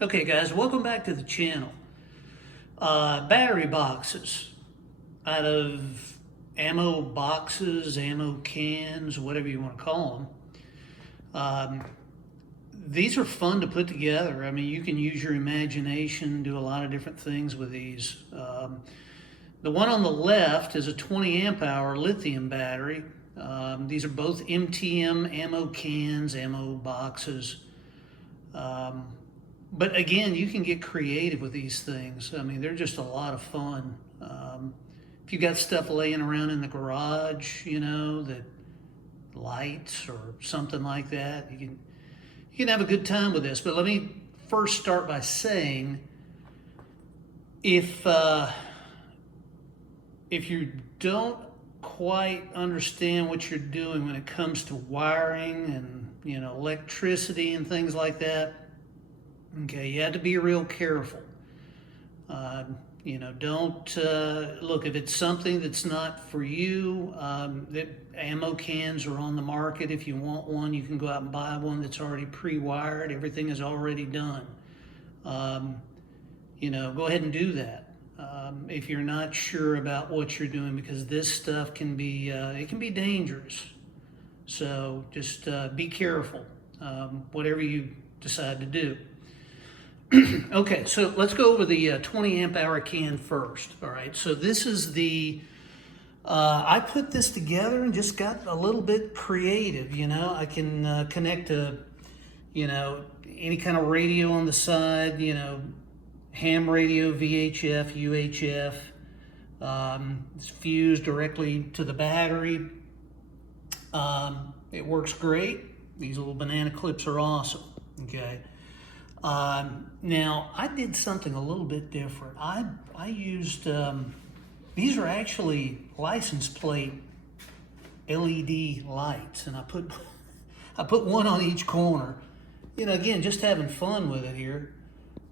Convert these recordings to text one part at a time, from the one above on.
Okay guys, welcome back to the channel. Battery boxes out of ammo boxes, ammo cans, whatever you want to call them. These are fun to put together. I mean, you can use your imagination, do a lot of different things with these. The one on the left is a 20 amp hour lithium battery. These are both MTM ammo cans, ammo boxes. But again, you can get creative with these things. I mean, they're just a lot of fun. If you've got stuff laying around in the garage, you know, that lights or something like that, you can have a good time with this. But let me first start by saying, if you don't quite understand what you're doing when it comes to wiring and, you know, electricity and things like that, okay, you have to be real careful. You know, don't look, if it's something that's not for you, that ammo cans are on the market. If you want one, you can go out and buy one that's already pre-wired. Everything is already done. You know, go ahead and do that. If you're not sure about what you're doing, because this stuff can be, it can be dangerous. So just be careful, whatever you decide to do. Okay, so let's go over the 20 amp hour can first. All right, so this is the, I put this together and just got a little bit creative, you know. I can connect to, you know, any kind of radio on the side, you know, ham radio, VHF, UHF. It's fused directly to the battery. It works great. These little banana clips are awesome, okay. Now, I did something a little bit different. I used, these are actually license plate LED lights, and I put one on each corner. You know, again, just having fun with it here.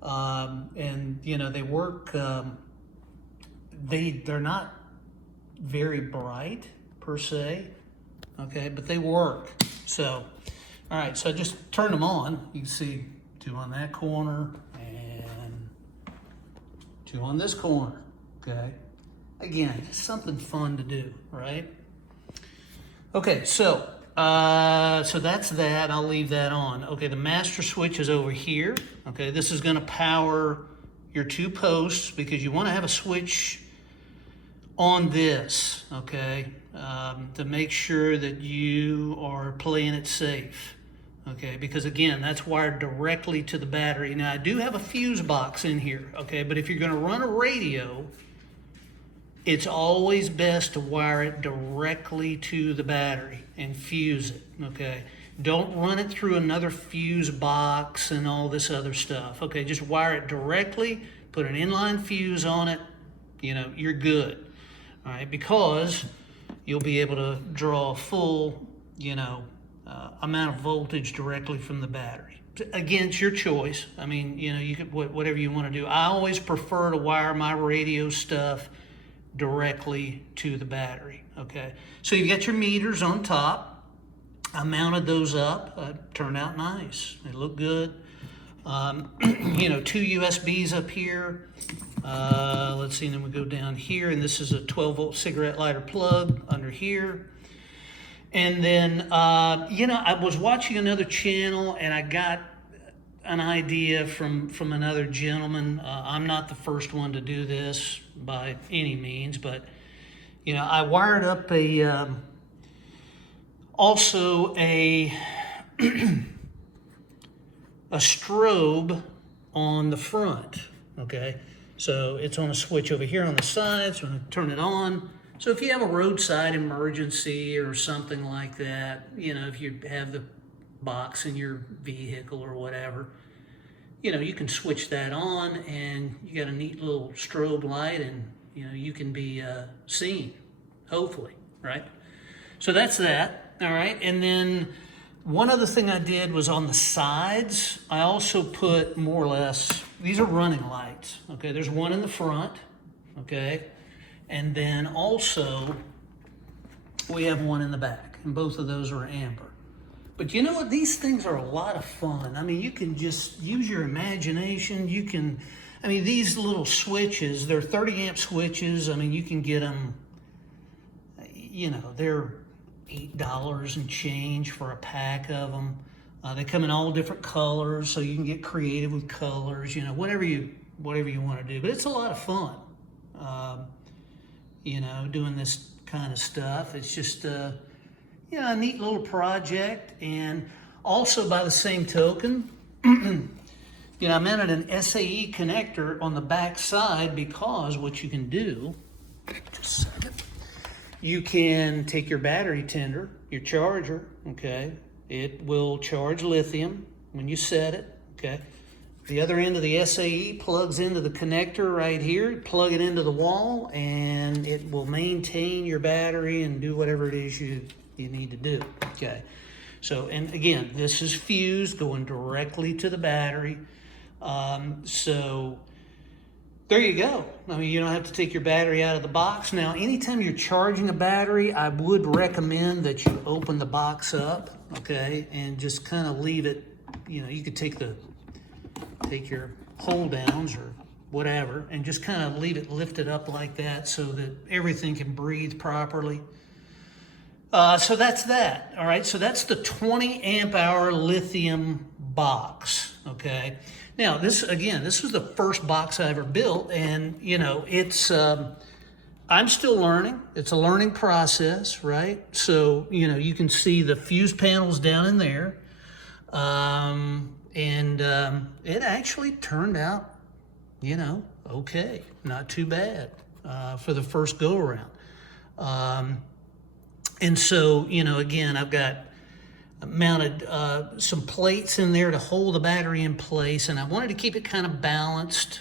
And, you know, they work, they're not very bright, per se, okay, but they work. So, all right, so I just turned them on. You can see two on that corner and two on this corner, okay? Again, just something fun to do, right? Okay, so that's that. I'll leave that on. Okay, the master switch is over here. Okay, this is gonna power your two posts because you wanna have a switch on this, okay, to make sure that you are playing it safe. Okay, because again, that's wired directly to the battery. Now, I do have a fuse box in here, okay, but if you're gonna run a radio, it's always best to wire it directly to the battery and fuse it, okay? Don't run it through another fuse box and all this other stuff, okay? Just wire it directly, put an inline fuse on it, you know, you're good, all right? Because you'll be able to draw a full, you know, amount of voltage directly from the battery. Again, it's your choice. I mean, you know, you could whatever you want to do. I always prefer to wire my radio stuff directly to the battery, okay? So you got your meters on top. I mounted those up. Turned out nice. They look good. You know, two USBs up here. Let's see, and then we go down here, and this is a 12-volt cigarette lighter plug under here. And then, you know, I was watching another channel and I got an idea from another gentleman. I'm not the first one to do this by any means, but, you know, I wired up also a strobe on the front, okay? So it's on a switch over here on the side, so I'm gonna turn it on. So if you have a roadside emergency or something like that, you know, if you have the box in your vehicle or whatever, you know, you can switch that on and you got a neat little strobe light and, you know, you can be seen, hopefully, right? So that's that, all right? And then one other thing I did was on the sides, I also put more or less, these are running lights, okay? There's one in the front, okay? And then also, we have one in the back, and both of those are amber. But you know what? These things are a lot of fun. I mean, you can just use your imagination. You can, I mean, these little switches, they're 30 amp switches. I mean, you can get them, you know, they're $8 and change for a pack of them. They come in all different colors, so you can get creative with colors, you know, whatever you want to do. But it's a lot of fun, you know, doing this kind of stuff. It's just, you know, a neat little project. And also by the same token, you know, I mounted an SAE connector on the back side because what you can do, just a second, you can take your battery tender, your charger, okay? It will charge lithium when you set it, okay? The other end of the SAE plugs into the connector right here. Plug it into the wall and it will maintain your battery and do whatever it is you need to do, okay? So, and again, this is fused going directly to the battery. So there you go. I mean, you don't have to take your battery out of the box. Now, anytime you're charging a battery, I would recommend that you open the box up, okay, and just kind of leave it, you know, you could take your hold downs or whatever and just kind of leave it lifted up like that so that everything can breathe properly. So that's that, all right? So that's the 20 amp hour lithium box, okay? Now, this was the first box I ever built, and, you know, it's, I'm still learning. It's a learning process, right? So, you know, you can see the fuse panels down in there, it actually turned out, you know, okay, not too bad for the first go-around. And so, you know, again, I've got mounted some plates in there to hold the battery in place, and I wanted to keep it kind of balanced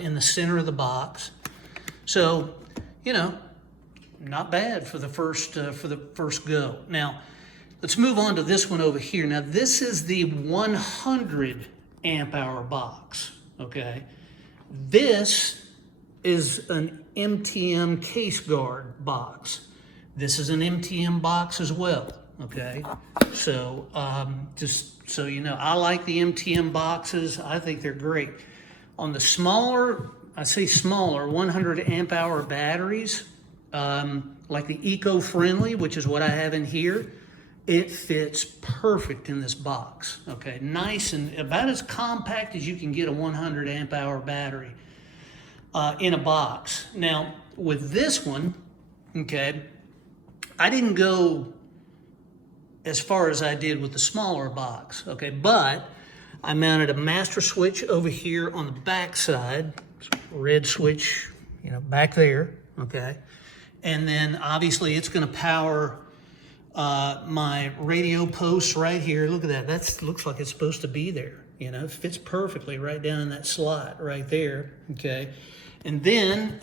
in the center of the box. So, you know, not bad for the first go. Now, let's move on to this one over here. Now, this is the 100 amp hour box, okay? This is an MTM case guard box. This is an MTM box as well, okay? So just so you know, I like the MTM boxes. I think they're great. On the smaller, I say smaller, 100 amp hour batteries, like the eco-friendly, which is what I have in here, it fits perfect in this box, okay? Nice and about as compact as you can get a 100 amp hour battery in a box. Now, with this one, okay, I didn't go as far as I did with the smaller box, okay? But I mounted a master switch over here on the back side, red switch, you know, back there, okay? And then obviously it's gonna power my radio posts right here. Look at that, that looks like it's supposed to be there. You know, it fits perfectly right down in that slot right there, okay? And then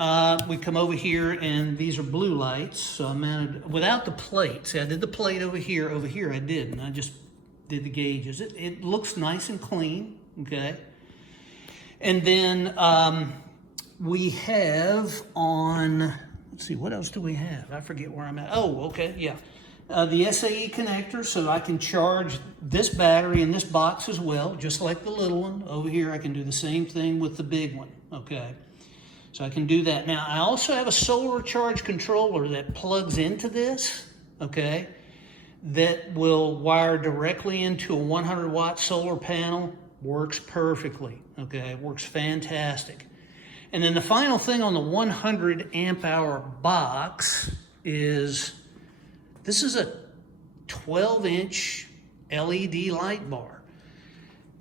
we come over here, and these are blue lights. So I mounted without the plate. See, I did the plate over here I didn't. I just did the gauges. It looks nice and clean, okay? And then we have on, let's see, what else do we have? I forget where I'm at. Oh, okay, yeah. The SAE connector, so I can charge this battery in this box as well, just like the little one. Over here, I can do the same thing with the big one, okay? So I can do that. Now, I also have a solar charge controller that plugs into this, okay, that will wire directly into a 100 watt solar panel. Works perfectly, okay, it works fantastic. And then the final thing on the 100 amp hour box is, this is a 12-inch LED light bar.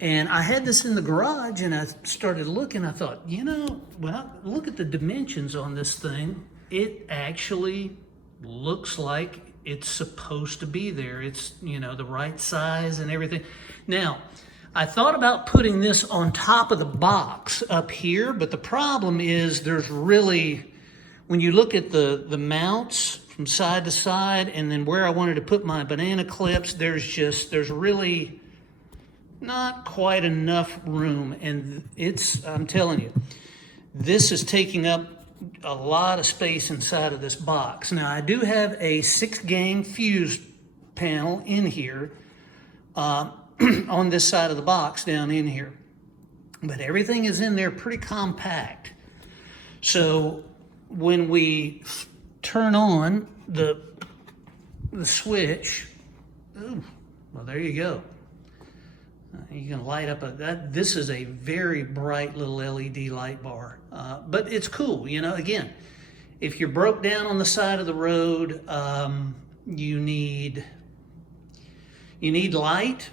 And I had this in the garage, and I started looking. I thought, you know, when I look at the dimensions on this thing, it actually looks like it's supposed to be there. It's, you know, the right size and everything. Now, I thought about putting this on top of the box up here, but the problem is there's really, when you look at the mounts from side to side, and then where I wanted to put my banana clips, there's really not quite enough room. And I'm telling you, this is taking up a lot of space inside of this box. Now, I do have a 6-gang fuse panel in here on this side of the box down in here. But everything is in there pretty compact. So when we turn on the switch, ooh, well, there you go. You can light up this is a very bright little LED light bar, but it's cool. You know, again, if you're broke down on the side of the road, you need light.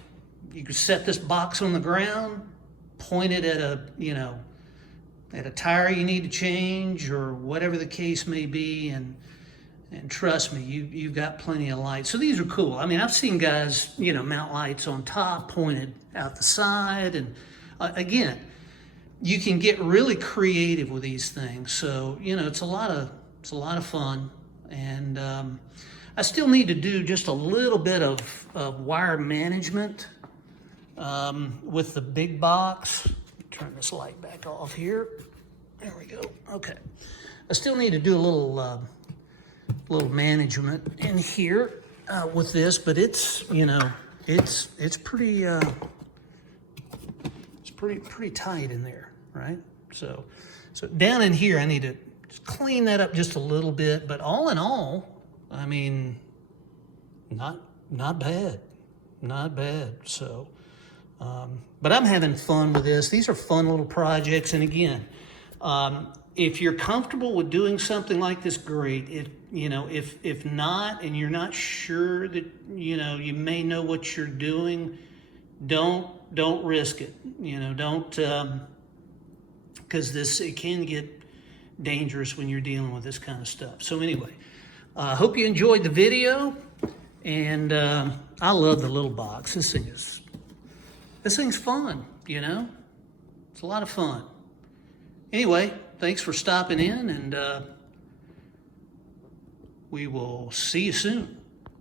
You can set this box on the ground, point it at a tire you need to change or whatever the case may be, and trust me, you've got plenty of light. So these are cool. I mean, I've seen guys, mount lights on top, pointed out the side, and again, you can get really creative with these things. So it's a lot of fun, and I still need to do just a little bit of wire management with the big box. Turn this light back off here. There we go. Okay. I still need to do a little management in here with this, but it's pretty tight in there, right? So down in here, I need to clean that up just a little bit, but all in all, I mean, not bad, not bad. So, but I'm having fun with this. These are fun little projects, and again, if you're comfortable with doing something like this, great. If not, and you're not sure that you may know what you're doing, don't risk it. Don't because it can get dangerous when you're dealing with this kind of stuff. So anyway, I hope you enjoyed the video, and I love the little box. This thing's fun. It's a lot of fun. Anyway, thanks for stopping in, and we will see you soon.